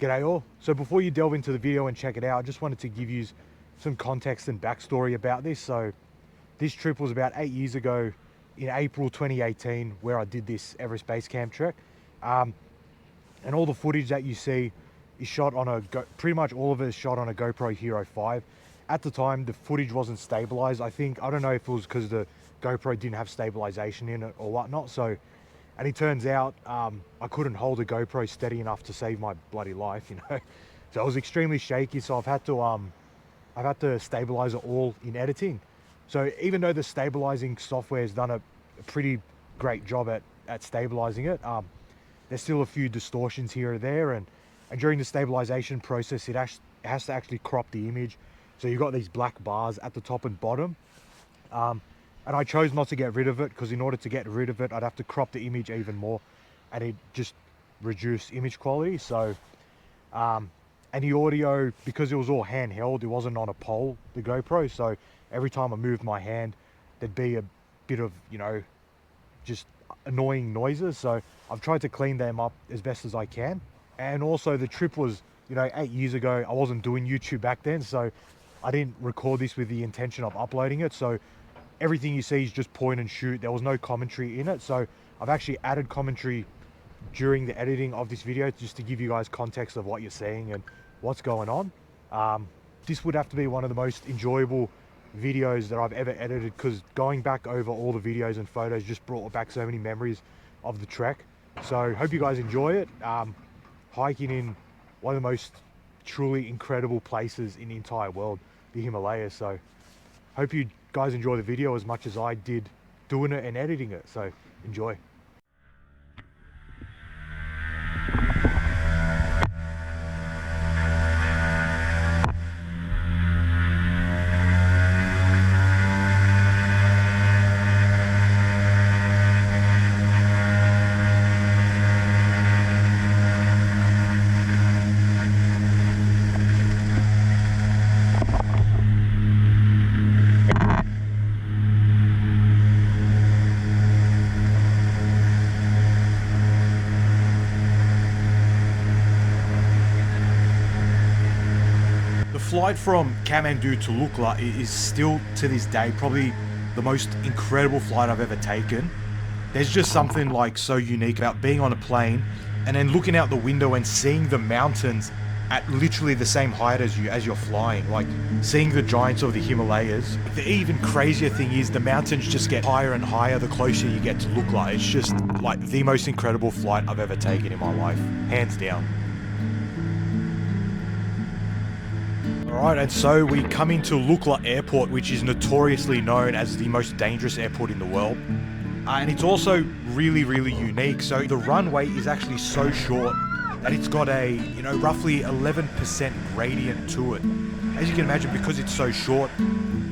G'day all. So before you delve into the video and check it out, I just wanted to give you some context and backstory about this. So this trip was about 8 years ago in April 2018 where I did this Everest base camp trek. And all the footage that you see is shot on pretty much all of it is shot on a GoPro Hero 5. At the time, the footage wasn't stabilized. I don't know if it was because the GoPro didn't have stabilization in it or whatnot. And it turns out I couldn't hold a GoPro steady enough to save my bloody life, you know. So it was extremely shaky. So I've had to stabilize it all in editing. So even though the stabilizing software has done a pretty great job at stabilizing it, there's still a few distortions here or there, and during the stabilization process, it has to actually crop the image. So you've got these black bars at the top and bottom. And I chose not to get rid of it because in order to get rid of it, I'd have to crop the image even more and it just reduced image quality. So, and the audio, because it was all handheld, it wasn't on a pole, the GoPro. So every time I moved my hand, there'd be a bit of, you know, just annoying noises. So I've tried to clean them up as best as I can. And also the trip was, you know, 8 years ago. I wasn't doing YouTube back then, so I didn't record this with the intention of uploading it. So everything you see is just point and shoot. There was no commentary in it. So I've actually added commentary during the editing of this video just to give you guys context of what you're seeing and what's going on. This would have to be one of the most enjoyable videos that I've ever edited, because going back over all the videos and photos just brought back so many memories of the trek. So hope you guys enjoy it. Hiking in one of the most truly incredible places in the entire world, the Himalayas. So hope you guys enjoy the video as much as I did doing it and editing it. So enjoy. The flight from Kathmandu to Lukla is still to this day probably the most incredible flight I've ever taken. There's just something like so unique about being on a plane and then looking out the window and seeing the mountains at literally the same height as you as you're flying, like seeing the giants of the Himalayas. The even crazier thing is the mountains just get higher and higher the closer you get to Lukla. It's just like the most incredible flight I've ever taken in my life, hands down. Alright, and so we come into Lukla Airport, which is notoriously known as the most dangerous airport in the world. And it's also really, really unique. So the runway is actually so short that it's got a, you know, roughly 11% gradient to it. As you can imagine, because it's so short,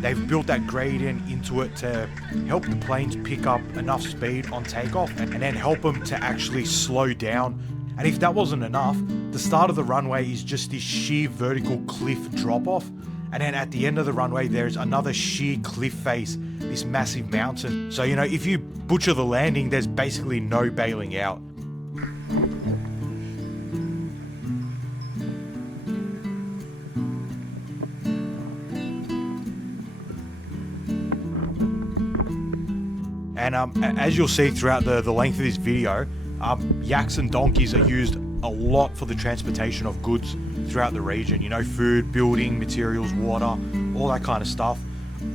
they've built that gradient into it to help the planes pick up enough speed on takeoff and then help them to actually slow down. And if that wasn't enough, the start of the runway is just this sheer vertical cliff drop off. And then at the end of the runway, there's another sheer cliff face, this massive mountain. So, you know, if you butcher the landing, there's basically no bailing out. And as you'll see throughout the length of this video, yaks and donkeys are used a lot for the transportation of goods throughout the region. You know, food, building materials, water, all that kind of stuff.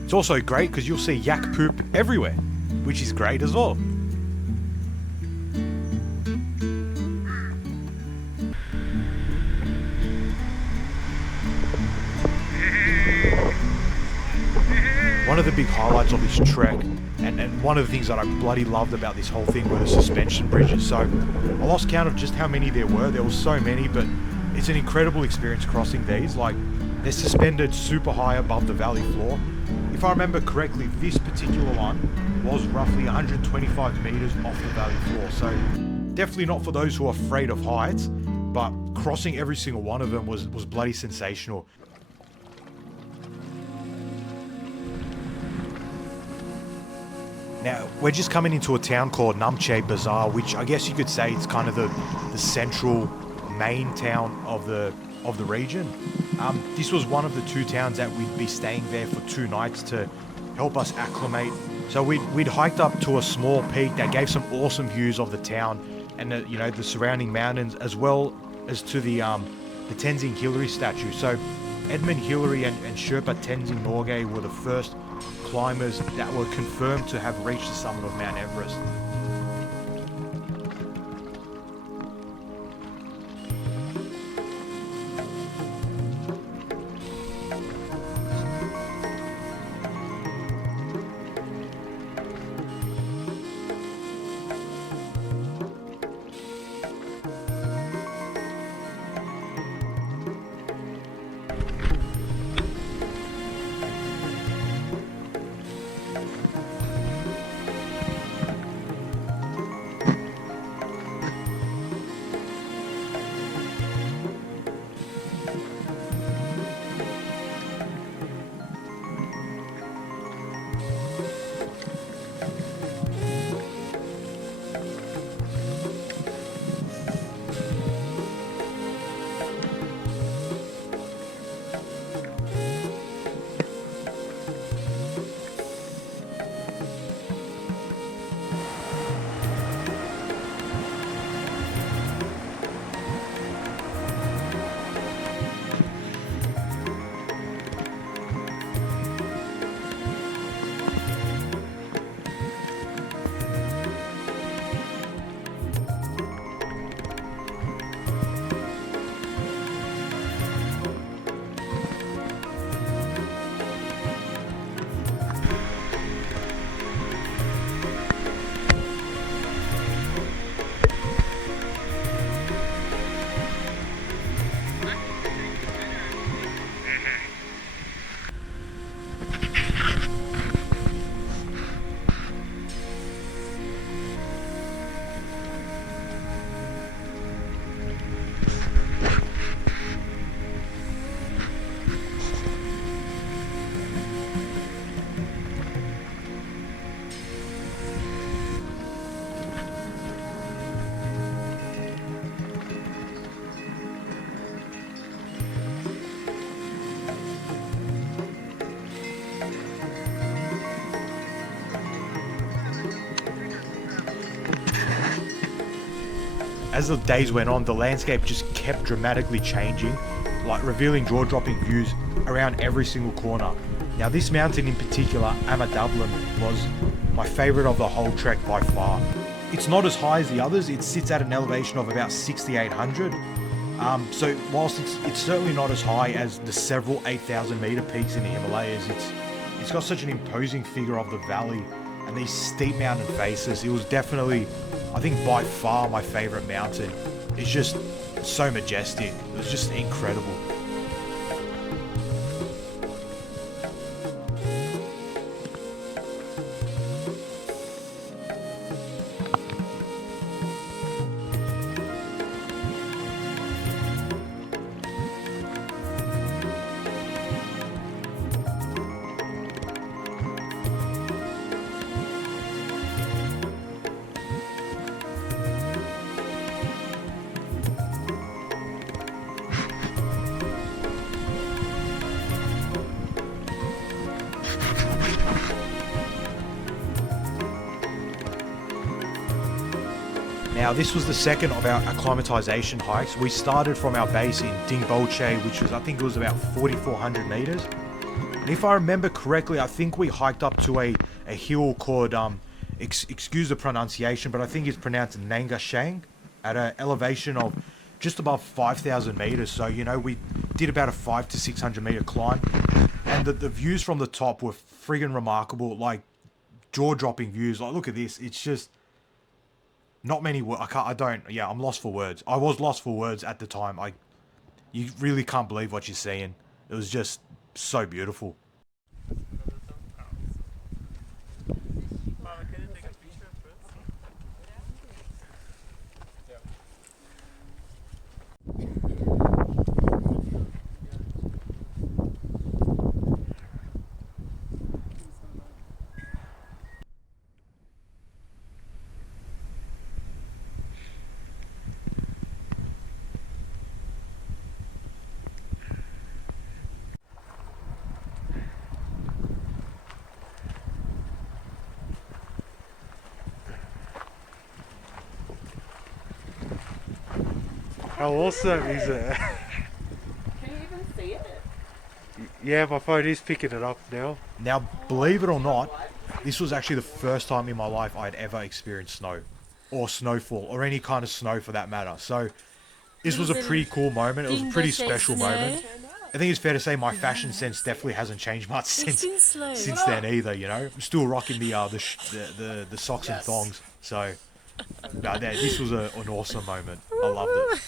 It's also great because you'll see yak poop everywhere, which is great as well. One of the big highlights of this trek, and one of the things that I bloody loved about this whole thing, were the suspension bridges. So I lost count of just how many there were. There were so many, but it's an incredible experience crossing these. Like, they're suspended super high above the valley floor. If I remember correctly, this particular one was roughly 125 meters off the valley floor. So definitely not for those who are afraid of heights, but crossing every single one of them was bloody sensational. Now, we're just coming into a town called Namche Bazaar, which I guess you could say it's kind of the central main town of the region. This was one of the 2 towns that we'd be staying there for 2 nights to help us acclimate. So we'd hiked up to a small peak that gave some awesome views of the town and the surrounding mountains, as well as to the Tenzing Hillary statue. So Edmund Hillary and Sherpa Tenzing Norgay were the first climbers that were confirmed to have reached the summit of Mount Everest. As the days went on, the landscape just kept dramatically changing, like revealing jaw-dropping views around every single corner. Now this mountain in particular, Amadablan, was my favorite of the whole trek by far. It's not as high as the others, it sits at an elevation of about 6,800. So whilst it's certainly not as high as the several 8,000 meter peaks in the Himalayas, it's got such an imposing figure of the valley and these steep mountain faces. It was definitely, I think, by far my favorite mountain. It's just so majestic. It was just incredible. Now this was the second of our acclimatization hikes. We started from our base in Dingboche, which was, I think it was about 4,400 meters. And if I remember correctly, I think we hiked up to a hill called, excuse the pronunciation, but I think it's pronounced Nangashang, at an elevation of just above 5,000 meters. So, you know, we did about a 500 to 600 meter climb. And the views from the top were friggin' remarkable, like jaw-dropping views. Like, look at this. It's just not many words. I'm lost for words. I was lost for words at the time. You really can't believe what you're seeing. It was just so beautiful. How awesome is it? Can you even see it? Yeah, my phone is picking it up now. Now, believe it or not, this was actually the first time in my life I'd ever experienced snow. Or snowfall, or any kind of snow for that matter. So, this was a pretty cool moment. It was a pretty special moment. I think it's fair to say my fashion sense definitely hasn't changed much since then either. You know, I'm still rocking the socks and thongs. So, no, this was an awesome moment. I loved it.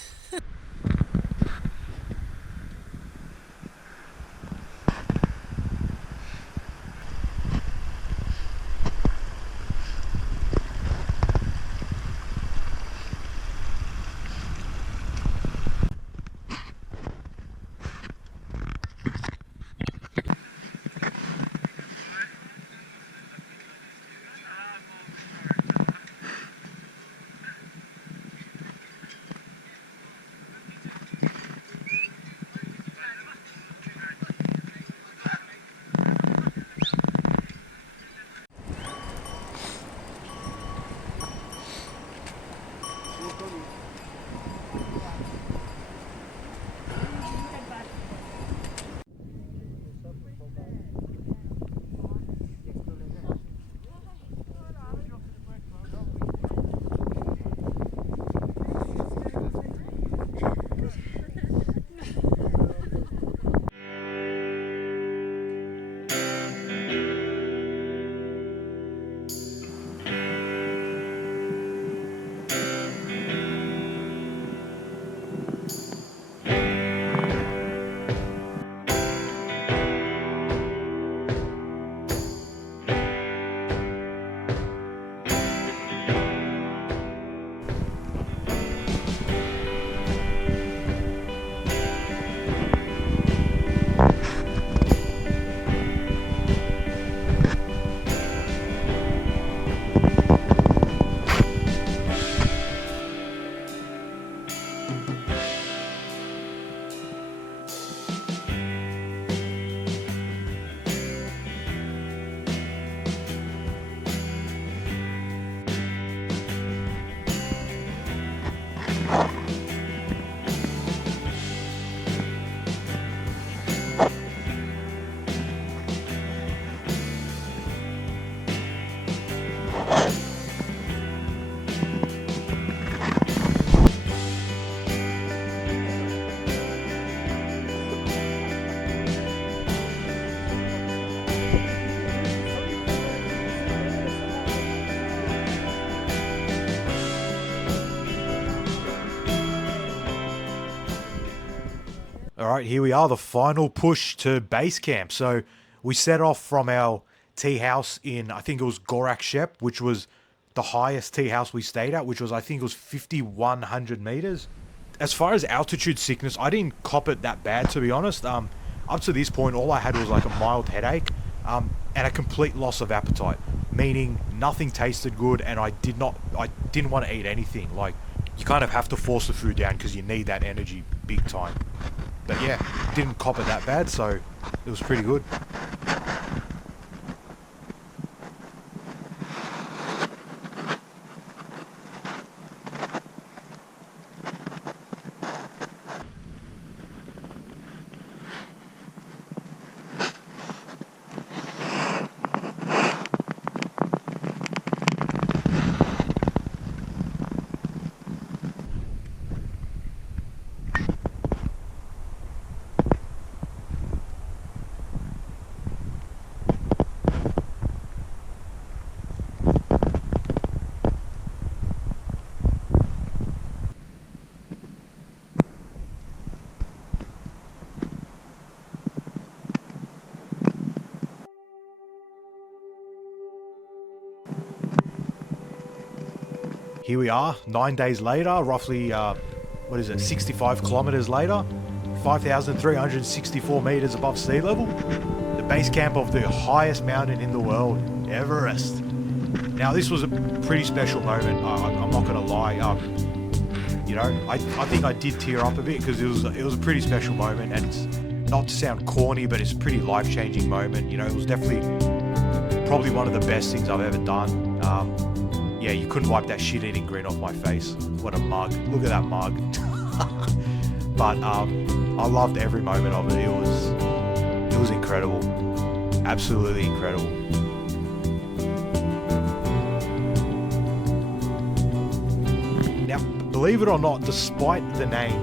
All right, here we are, the final push to base camp. So we set off from our tea house in, I think it was Gorak Shep, which was the highest tea house we stayed at, which was, I think it was 5,100 meters. As far as altitude sickness, I didn't cop it that bad, to be honest. Up to this point, all I had was like a mild headache and a complete loss of appetite, meaning nothing tasted good, and I didn't want to eat anything. Like, you kind of have to force the food down because you need that energy big time. But yeah, didn't cop it that bad, so it was pretty good. Here we are, 9 days later, roughly, 65 kilometers later, 5,364 meters above sea level, the base camp of the highest mountain in the world, Everest. Now, this was a pretty special moment, I'm not gonna lie. You know, I think I did tear up a bit because it was a pretty special moment, and it's not to sound corny, but it's a pretty life-changing moment. You know, it was definitely probably one of the best things I've ever done. Yeah, you couldn't wipe that shit-eating grin off my face. What a mug. Look at that mug. But I loved every moment of it. It was incredible, absolutely incredible. Now, believe it or not, despite the name,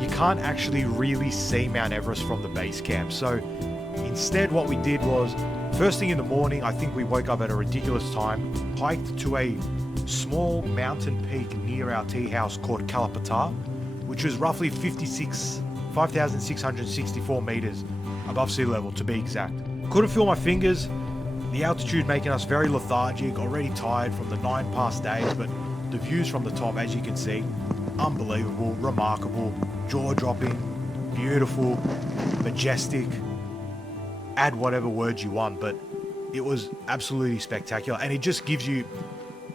you can't actually really see Mount Everest from the base camp. So instead, what we did was, first thing in the morning, I think we woke up at a ridiculous time, hiked to a small mountain peak near our tea house called Kalapata, which was roughly 5,664 meters above sea level, to be exact. Couldn't feel my fingers, the altitude making us very lethargic, already tired from the 9 past days, but the views from the top, as you can see, unbelievable, remarkable, jaw-dropping, beautiful, majestic, add whatever words you want, but it was absolutely spectacular. And it just gives you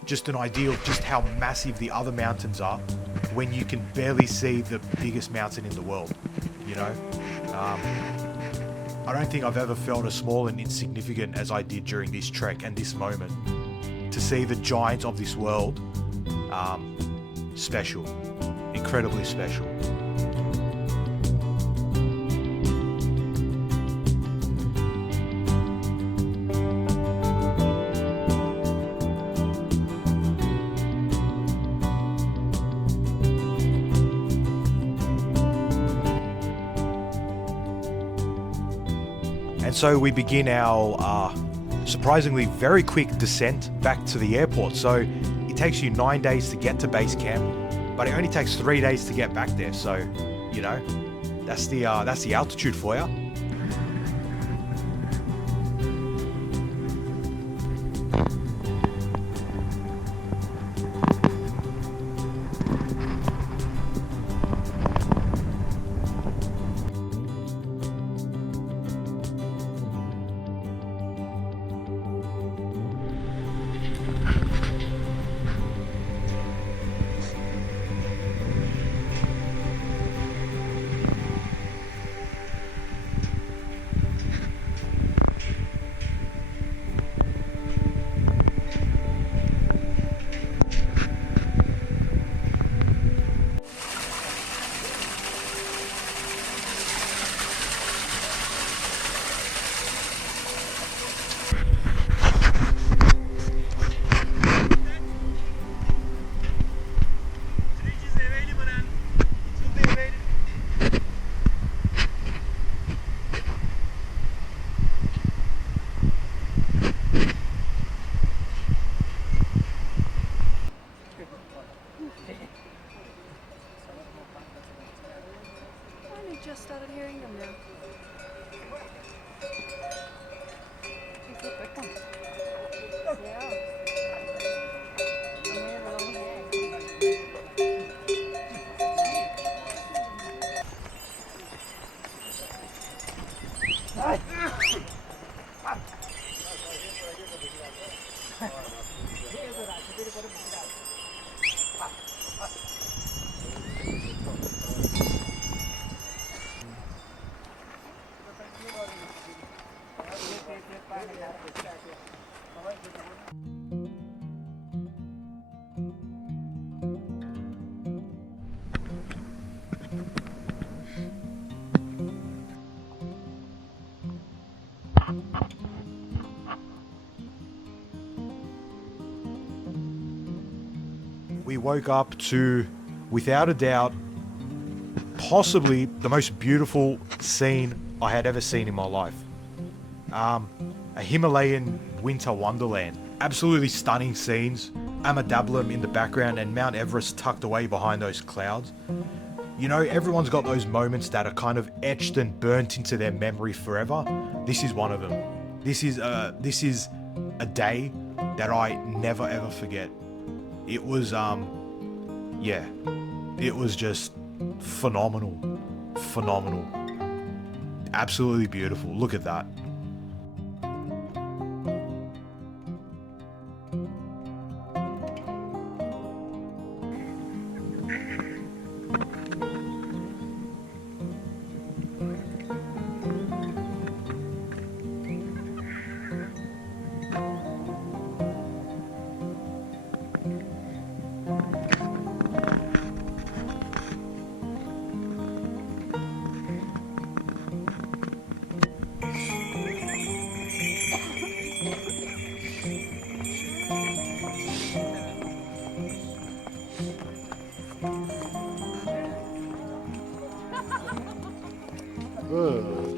just an idea of just how massive the other mountains are when you can barely see the biggest mountain in the world, you know? I don't think I've ever felt as small and insignificant as I did during this trek and this moment. To see the giant of this world, special, incredibly special. And so we begin our surprisingly very quick descent back to the airport. So it takes you 9 days to get to base camp, but it only takes 3 days to get back there. So, you know, that's the altitude for you. Just started hearing them now. She's a quick one. Yeah. We woke up to, without a doubt, possibly the most beautiful scene I had ever seen in my life. A Himalayan winter wonderland. Absolutely stunning scenes. Amadabalam in the background and Mount Everest tucked away behind those clouds. You know, everyone's got those moments that are kind of etched and burnt into their memory forever. This is one of them. This is a day that I never ever forget. It was, yeah, it was just phenomenal. Phenomenal. Absolutely beautiful. Look at that. Oh.